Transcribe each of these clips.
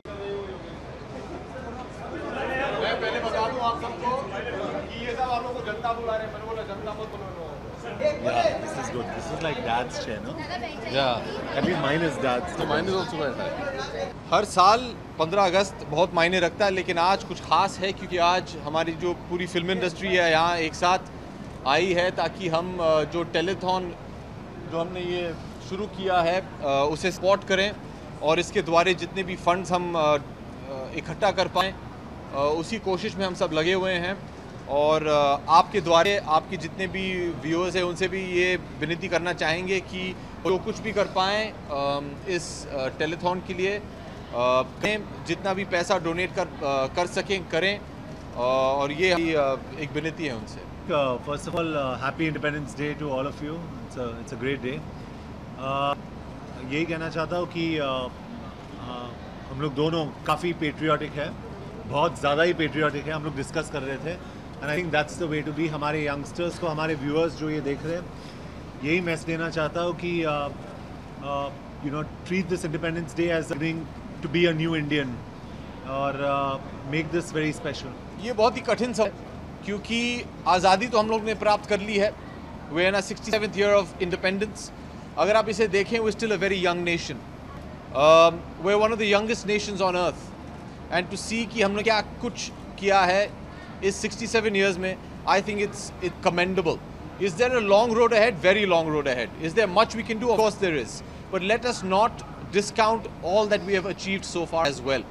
मैं पहले बता दूं आप सबको कि ये सब आप लोगों को जनता बुला रहे हैं, मैंने बोला जनता मत बुलाओ। Yeah, this is good. This is like dad's chair, no? Yeah, At least mine is dad's. तो मायने तो सुबह है। हर साल 15 अगस्त बहुत मायने रखता है, लेकिन आज कुछ खास है क्योंकि आज हमारी जो पूरी फिल्म इंडस्ट्री है यहाँ एक साथ आई है ताकि हम जो टेलीथॉन जो हमने ये शुरू किया है उसे सपोर्ट करें और इसके द्वारा जितने भी फंड्स हम इकट्ठा कर पाएँ उसी कोशिश में हम सब लगे हुए हैं। और आपके द्वारा आपके जितने भी व्यूअर्स हैं उनसे भी ये विनती करना चाहेंगे कि जो कुछ भी कर पाएँ इस टेलीथॉन के लिए जितना भी पैसा डोनेट कर सकें करें, और ये एक विनती है उनसे। First of all, happy Independence Day to all of you. It's a great day. यही कहना चाहता हूँ कि हम लोग दोनों काफ़ी पेट्रियाटिक है, बहुत ज़्यादा ही पेट्रियाटिक है। हम लोग डिस्कस कर रहे थे and I think that's the way to be. हमारे यंगस्टर्स को, हमारे व्यूअर्स जो ये देख रहे हैं, यही मैसेज देना चाहता हूँ कि you know treat this Independence Day as to be a new Indian और मेक दिस वेरी स्पेशल। ये बहुत ही कठिन समय क्योंकि आज़ादी तो हम लोग ने प्राप्त कर ली है। We are in 67th year of independence. अगर आप इसे देखें, we still a very young nation. We are one of the youngest nations on earth and to see कि हमने क्या कुछ किया है इस 67 ईयर्स में, I think it's commendable. Is there a long road ahead? Very long road ahead. Is there much we can do? Of course there is, but let us not discount all that we have achieved so far as well.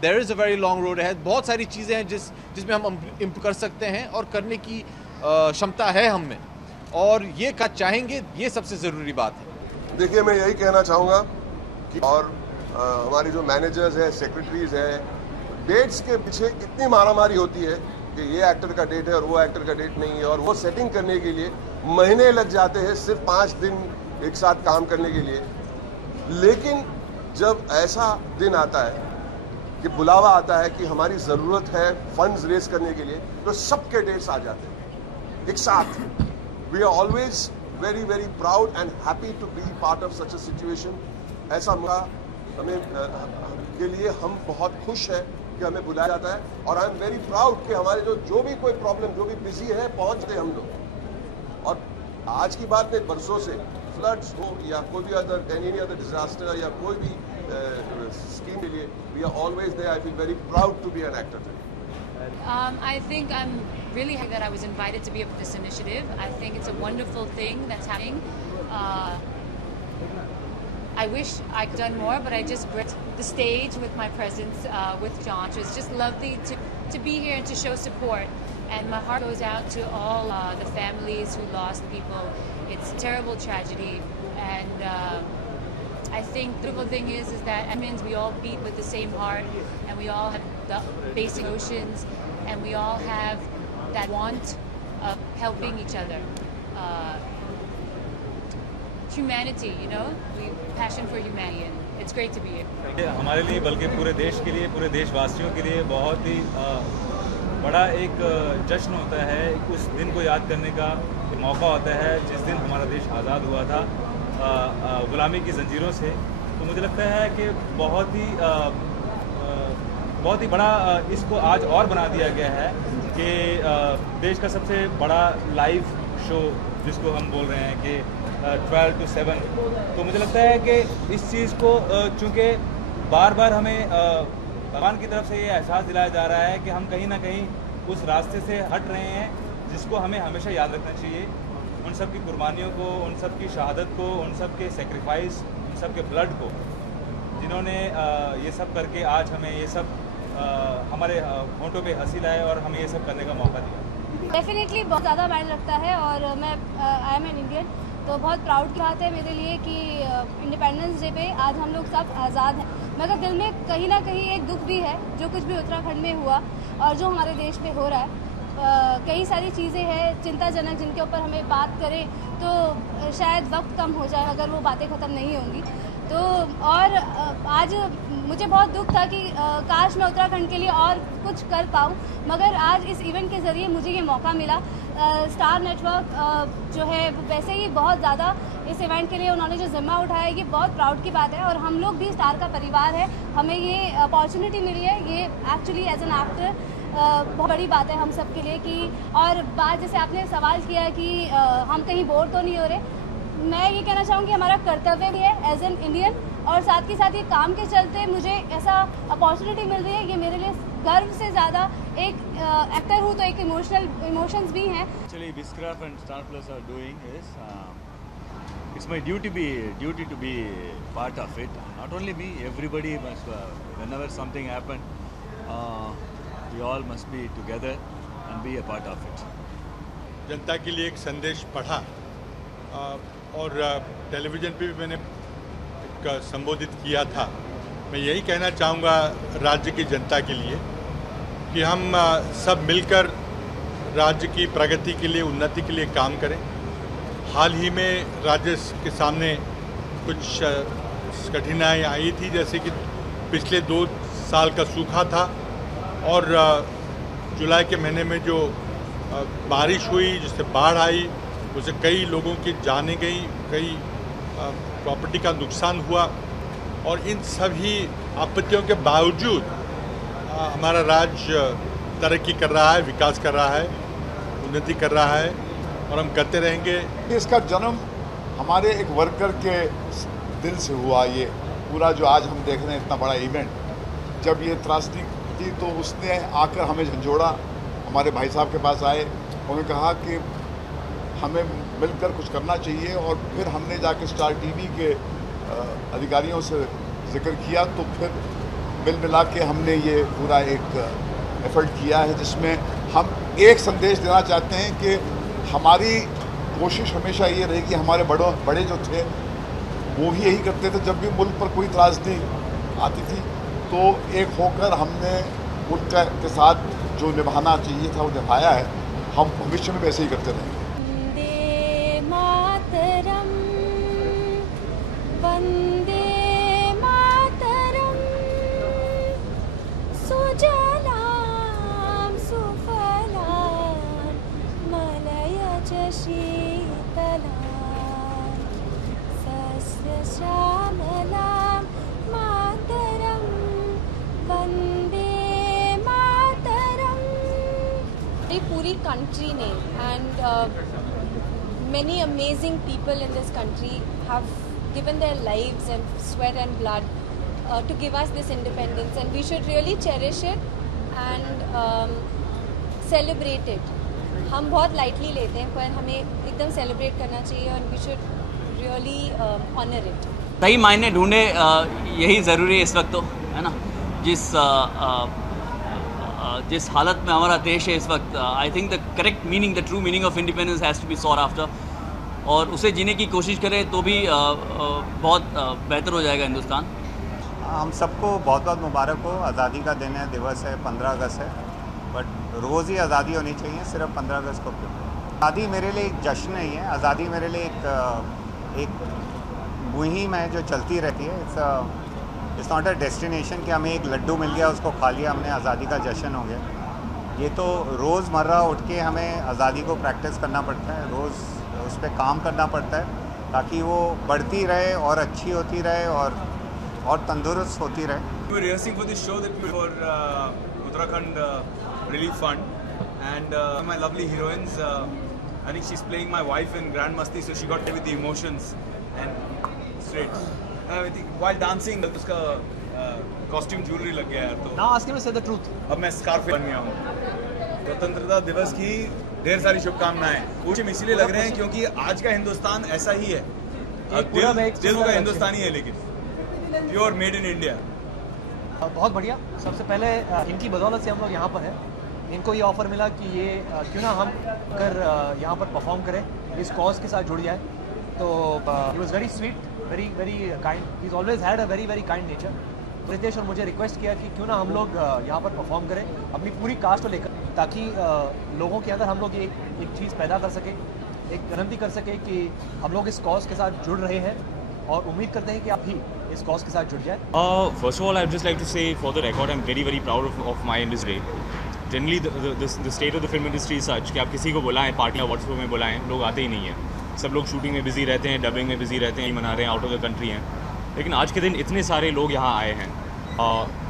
There is a very long road ahead. बहुत सारी चीज़ें हैं जिसमें हम improve कर सकते हैं और करने की क्षमता है हम में, और ये का चाहेंगे, ये सबसे ज़रूरी बात है। देखिए, मैं यही कहना चाहूँगा कि और हमारी जो मैनेजर्स हैं, सेक्रेटरीज हैं, डेट्स के पीछे इतनी मारामारी होती है कि ये एक्टर का डेट है और वो एक्टर का डेट नहीं है, और वो सेटिंग करने के लिए महीने लग जाते हैं सिर्फ 5 दिन एक साथ काम करने के लिए। लेकिन जब ऐसा दिन आता है कि बुलावा आता है कि हमारी ज़रूरत है फंड्स रेज करने के लिए, तो सबके डेट्स आ जाते हैं एक साथ। We are always very very proud and happy to be part of such a situation. ऐसा मौका हमें के लिए हम बहुत खुश हैं कि हमें बुलाया जाता है, और आई एम वेरी प्राउड कि हमारे जो भी कोई प्रॉब्लम, जो भी बिजी है, पहुंचते हम लोग। और आज की बात नहीं, बरसों से फ्लड्स हो या कोई भी एनी अदर डिजास्टर या कोई भी स्कीम के लिए, we are always there. I feel very proud to be an actor today. I think I'm really happy that I was invited to be a part of this initiative. I think it's a wonderful thing that's happening. I wish I could have done more, but I just graced the stage with my presence with John. So it's just lovely to be here and to show support. And my heart goes out to all the families who lost people. It's a terrible tragedy, and I think the beautiful thing is that Edmonds, we all beat with the same heart, and we all have the basic notions, and we all have that want of helping each other. Humanity, you know, we passion for humanity, and it's great to be here. हमारे लिए, बल्कि पूरे देश के लिए, पूरे देशवासियों के लिए बहुत ही बड़ा एक जश्न होता है। उस दिन को याद करने का मौका होता है जिस दिन हमारा देश आज़ाद हुआ था गुलामी की जंजीरों से। तो मुझे लगता है कि बहुत ही बड़ा इसको आज और बना दिया गया है कि देश का सबसे बड़ा लाइव शो जिसको हम बोल रहे हैं कि 12 to 7। तो मुझे लगता है कि इस चीज़ को चूँकि बार बार हमें भगवान की तरफ से ये एहसास दिलाया जा रहा है कि हम कहीं ना कहीं उस रास्ते से हट रहे हैं, जिसको हमें हमेशा याद रखना चाहिए। उन सब की कुर्बानियों को, उन सब की शहादत को, उन सब के सेक्रीफाइस, उन सब के ब्लड को, जिन्होंने ये सब करके आज हमें ये सब हमारे होंठों पे हंसी लाए और हमें ये सब करने का मौका दिया। डेफिनेटली बहुत ज़्यादा मायने रखता है, और मैं आई एम एन इंडियन, तो बहुत प्राउड की बात है मेरे लिए कि इंडिपेंडेंस डे पे आज हम लोग सब आज़ाद हैं। मगर दिल में कहीं ना कहीं एक दुख भी है, जो कुछ भी उत्तराखंड में हुआ और जो हमारे देश में हो रहा है। कई सारी चीज़ें हैं चिंताजनक, जिनके ऊपर हमें बात करें तो शायद वक्त कम हो जाए अगर वो बातें ख़त्म नहीं होंगी। तो और आज मुझे बहुत दुख था कि काश मैं उत्तराखंड के लिए और कुछ कर पाऊँ, मगर आज इस इवेंट के ज़रिए मुझे ये मौका मिला। स्टार नेटवर्क जो है वैसे ही बहुत ज़्यादा इस इवेंट के लिए उन्होंने जो ज़िम्मा उठाया, ये बहुत प्राउड की बात है और हम लोग भी स्टार का परिवार है, हमें ये अपॉर्चुनिटी मिली है। ये एक्चुअली एज एन एक्टर बहुत बड़ी बात है हम सब के लिए कि और बात जैसे आपने सवाल किया कि हम कहीं बोर तो नहीं हो रहे, मैं ये कहना चाहूँगी हमारा कर्तव्य भी है एज एन इंडियन, और साथ ही साथ ये काम के चलते मुझे ऐसा अपॉर्चुनिटी मिल रही है, ये मेरे लिए गर्व से ज़्यादा एक एक्टर हूँ तो एक इमोशंस भी हैं। Actually, Biscraft and Star Plus are doing is it's my duty to be part of it. Not only me, everybody must. Whenever something happen, we all must be together and be a part of it. जनता के लिए एक संदेश पढ़ा और television पे भी मैंने संबोधित किया था। मैं यही कहना चाहूँगा राज्य की जनता के लिए कि हम सब मिलकर राज्य की प्रगति के लिए, उन्नति के लिए काम करें। हाल ही में राज्य के सामने कुछ कठिनाई आई थी, जैसे कि पिछले 2 साल का सूखा था और जुलाई के महीने में जो बारिश हुई जिससे बाढ़ आई, उससे कई लोगों की जानें गई, कई प्रॉपर्टी का नुकसान हुआ और इन सभी आपत्तियों के बावजूद हमारा राज्य तरक्की कर रहा है, विकास कर रहा है, उन्नति कर रहा है और हम करते रहेंगे। इसका जन्म हमारे एक वर्कर के दिल से हुआ। ये पूरा जो आज हम देख रहे हैं इतना बड़ा इवेंट, जब ये त्रासदी थी तो उसने आकर हमें झंझोड़ा, हमारे भाई साहब के पास आए, उन्होंने कहा कि हमें मिलकर कुछ करना चाहिए और फिर हमने जाके स्टार टीवी के अधिकारियों से जिक्र किया, तो फिर मिल मिला के हमने ये पूरा एक एफर्ट किया है जिसमें हम एक संदेश देना चाहते हैं कि हमारी कोशिश हमेशा ये रही कि हमारे बड़े जो थे वो भी यही करते थे, जब भी मुल्क पर कोई त्रासदी आती थी तो एक होकर हमने मुल्क के साथ जो निभाना चाहिए था वो निभाया है। हम भविष्य में वैसे ही करते रहेंगे। वंदे मातरम सुजलाम सुफलाम मलयज शीतलाम सस्यश्यामलाम मातरम वंदे मातरम। पूरी कंट्री ने and many amazing people in this country have given their lives and sweat and blood to give us this independence, and we should really cherish it and celebrate it. हम बहुत lightly लेते हैं पर हमें एकदम celebrate करना चाहिए and we should really honor it. सही मायने ढूंढे यही ज़रूरी है इस वक्त, तो है ना, जिस हालत में हमारा देश है इस वक्त। I think the correct meaning, the true meaning of independence has to be sought after, और उसे जीने की कोशिश करें तो भी बहुत बेहतर हो जाएगा हिंदुस्तान। हम सबको बहुत बहुत मुबारक हो। आज़ादी का दिन है, दिवस है, 15 अगस्त है, बट रोज़ ही आज़ादी होनी चाहिए, सिर्फ 15 अगस्त को क्यों। आज़ादी मेरे लिए एक जश्न नहीं है, आज़ादी मेरे लिए एक मुहिम है जो चलती रहती है। इट्स नॉट अ डेस्टिनेशन कि हमें एक लड्डू मिल गया, उसको खा लिया हमने, आज़ादी का जश्न हो गया। ये तो रोज़मर्रा उठ के हमें आज़ादी को प्रैक्टिस करना पड़ता है, रोज़ उस पर काम करना पड़ता है ताकि वो बढ़ती रहे और अच्छी होती रहे और तंदुरुस्त होती रहे। We were rehearsing for this show that we for Uttarakhand Relief Fund, and my lovely heroines. I think she's playing my wife in Grand Masti, so she got hit with the emotions and straight. I think while dancing, उसका costume jewelry लग गया है तो। Now ask him to say the truth. अब मैं scarf बन गया हूँ। स्वतंत्रता दिवस की ढेर सारी शुभकामनाएं। कुछ इसीलिए लग रहे हैं क्योंकि आज का हिंदुस्तान ऐसा ही है, दिल का हिंदुस्तानी है लेकिन प्योर मेड इन इंडिया। बहुत बढ़िया। सबसे पहले इनकी बदौलत से हम लोग यहाँ पर हैं। इनको ये ऑफ़र मिला कि ये क्यों ना हम अगर यहाँ पर परफॉर्म करें, इस कॉज के साथ जुड़ जाए। तो he was very sweet, very very kind, he is always had a very very kind nature. तो रितेश और मुझे रिक्वेस्ट किया कि क्यों ना हम लोग यहाँ पर परफॉर्म करें अपनी पूरी कास्ट को लेकर, ताकि लोगों के अंदर हम लोग एक चीज़ पैदा कर सकें, एक गारंटी कर सकें कि हम लोग इस कॉज के साथ जुड़ रहे हैं और उम्मीद करते हैं कि आप भी इस कॉज के साथ जुड़ जाए। First of all, I'd just like to say for the record, I'm very proud of my industry. Generally, the state of the film industry is such कि आप किसी को बुलाएं, पार्टी या व्हाट्सएप में बुलाएं, लोग आते ही नहीं हैं। सब लोग शूटिंग में बिजी रहते हैं, डबिंग में बिजी रहते हैं, मना रहे हैं, आउट ऑफ द कंट्री हैं। लेकिन आज के दिन इतने सारे लोग यहाँ आए हैं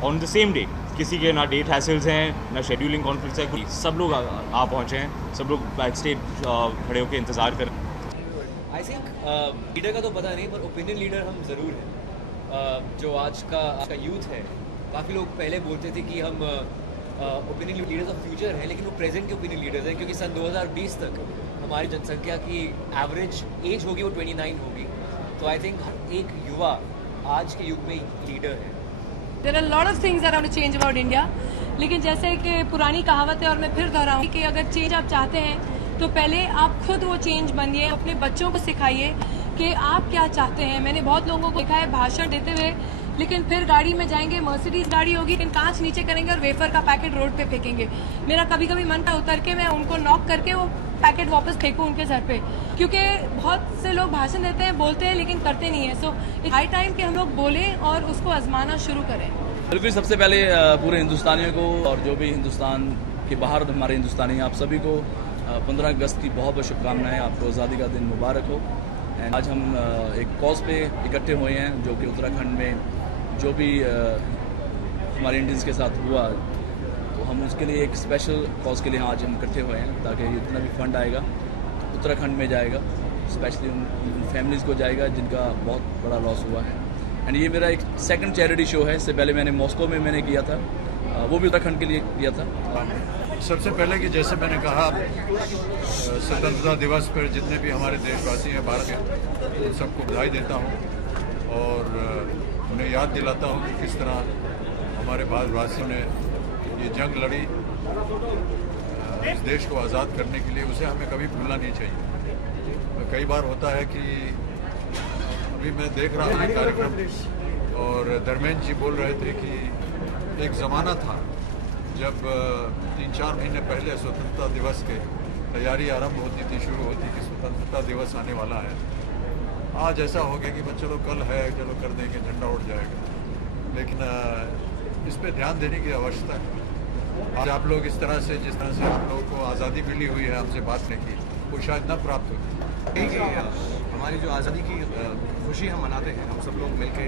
ऑन द सेम डे। किसी के ना डेट हैसल्स हैं, ना शेड्यूलिंग कॉन्फ्लिक्ट्स है, कुछ सब लोग आ पहुँचे हैं। सब लोग बैक स्टेज खड़े होकर इंतज़ार कर। आई थिंक लीडर का तो पता नहीं, पर ओपिनियन लीडर हम ज़रूर हैं। जो आज का यूथ है, काफ़ी लोग पहले बोलते थे कि हम ओपिनियन लीडर्स ऑफ फ्यूचर हैं, लेकिन वो प्रेजेंट के ओपिनियन लीडर्स हैं, क्योंकि सन 2020 तक हमारी जनसंख्या की एवरेज एज होगी वो 29 होगी। तो आई थिंक एक युवा आज के युग में लीडर है। There are a lot of things that are going to change about India, लेकिन जैसे कि पुरानी कहावत है और मैं फिर दोहराऊँ कि अगर चेंज आप चाहते हैं तो पहले आप खुद वो चेंज बनिए, अपने बच्चों को सिखाइए कि आप क्या चाहते हैं। मैंने बहुत लोगों को देखा है भाषण देते हुए, लेकिन फिर गाड़ी में जाएंगे, मर्सिडीज गाड़ी होगी, लेकिन कांच नीचे करेंगे और वेफर का पैकेट रोड पे फेंकेंगे। मेरा कभी कभी मन का उतर के मैं उनको नॉक करके वो पैकेट वापस फेंकूं उनके सर पे, क्योंकि बहुत से लोग भाषण देते हैं, बोलते हैं, लेकिन करते नहीं है। सो इट्स हाई टाइम कि हम लोग बोलें और उसको आजमाना शुरू करें। बिल्कुल, सबसे पहले पूरे हिंदुस्तानियों को और जो भी हिंदुस्तान के बाहर हमारे हिंदुस्तानी आप सभी को 15 अगस्त की बहुत बहुत शुभकामनाएं। आपको आज़ादी का दिन मुबारक हो। एंड आज हम एक कॉज पे इकट्ठे हुए हैं, जो कि उत्तराखंड में जो भी हमारे इंडियंस के साथ हुआ, तो हम उसके लिए एक स्पेशल कॉज के लिए आज हम इकट्ठे हुए हैं, ताकि जितना भी फंड आएगा उत्तराखंड में जाएगा, स्पेशली उन फैमिलीज़ को जाएगा जिनका बहुत बड़ा लॉस हुआ है। एंड ये मेरा एक सेकंड चैरिटी शो है। इससे पहले मैंने मॉस्को में किया था, वो भी उत्तराखंड के लिए किया था। सबसे पहले कि जैसे मैंने कहा, स्वतंत्रता दिवस पर जितने भी हमारे देशवासी हैं भारत के, उन सबको बधाई देता हूँ और उन्हें याद दिलाता हूँ कि किस तरह हमारे भारतवासियों ने ये जंग लड़ी इस देश को आज़ाद करने के लिए। उसे हमें कभी भूलना नहीं चाहिए। कई बार होता है कि अभी मैं देख रहा हूँ कार्यक्रम और धर्मेंद्र जी बोल रहे थे कि एक ज़माना था जब 3-4 महीने पहले स्वतंत्रता दिवस के तैयारी आरंभ होती थी, शुरू होती कि स्वतंत्रता दिवस आने वाला है। आज ऐसा हो गया कि चलो कल है, चलो कर देंगे, झंडा उड़ जाएगा। लेकिन इस पे ध्यान देने की आवश्यकता है। आज आप लोग इस तरह से, जिस तरह से आप लोगों को आज़ादी मिली हुई है हमसे बात नहीं की, वो शायद न प्राप्त होती। हमारी जो आज़ादी की खुशी हम मनाते हैं, हम सब लोग मिलकर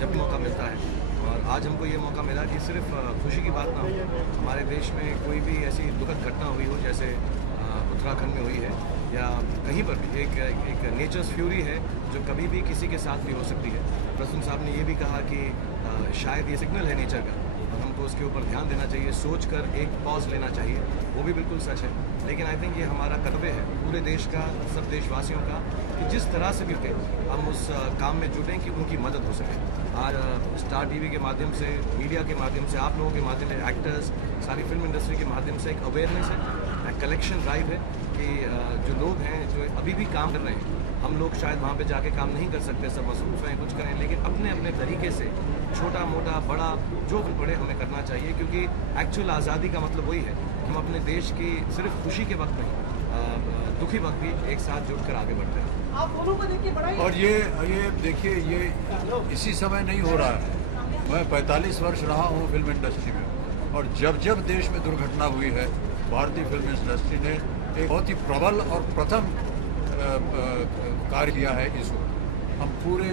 जब मौका मिलता है, और आज हमको ये मौका मिला कि सिर्फ खुशी की बात ना हो, हमारे देश में कोई भी ऐसी दुखद घटना हुई हो जैसे उत्तराखंड में हुई है या कहीं पर भी, एक नेचर्स फ्यूरी है जो कभी भी किसी के साथ भी हो सकती है। प्रसून साहब ने ये भी कहा कि शायद ये सिग्नल है नेचर का और हमको उसके ऊपर ध्यान देना चाहिए, सोच कर एक पॉज लेना चाहिए। वो भी बिल्कुल सच है, लेकिन आई थिंक ये हमारा कर्तव्य है पूरे देश का, सब देशवासियों का, कि जिस तरह से भी हम उस काम में जुटें कि उनकी मदद हो सके। आज स्टार टीवी के माध्यम से, मीडिया के माध्यम से, आप लोगों के माध्यम से, एक्टर्स, सारी फिल्म इंडस्ट्री के माध्यम से एक अवेयरनेस है, एक कलेक्शन ड्राइव है कि जो लोग हैं जो अभी भी काम कर रहे हैं, हम लोग शायद वहाँ पे जाके काम नहीं कर सकते, सब मसरूफ़ हैं, कुछ करें, लेकिन अपने अपने तरीके से छोटा मोटा बड़ा जो भी पड़े हमें करना चाहिए, क्योंकि एक्चुअल आज़ादी का मतलब वही है कि हम अपने देश की सिर्फ खुशी के वक्त नहीं, दुखी वक्त भी एक साथ जुटकर आगे बढ़ते हैं। और ये देखिए, ये इसी समय नहीं हो रहा है। मैं 45 वर्ष रहा हूँ फिल्म इंडस्ट्री में, और जब जब देश में दुर्घटना हुई है, भारतीय फिल्म इंडस्ट्री ने एक बहुत ही प्रबल और प्रथम कार्य किया है इस वक्त। हम पूरे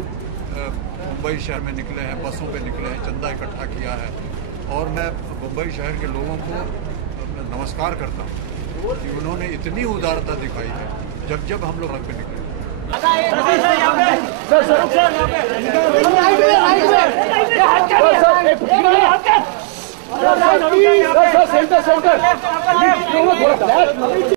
मुंबई शहर में निकले हैं, बसों पे निकले हैं, चंदा इकट्ठा किया है, और मैं मुंबई शहर के लोगों को नमस्कार करता हूँ कि उन्होंने इतनी उदारता दिखाई है जब जब हम लोग सड़क पे निकले।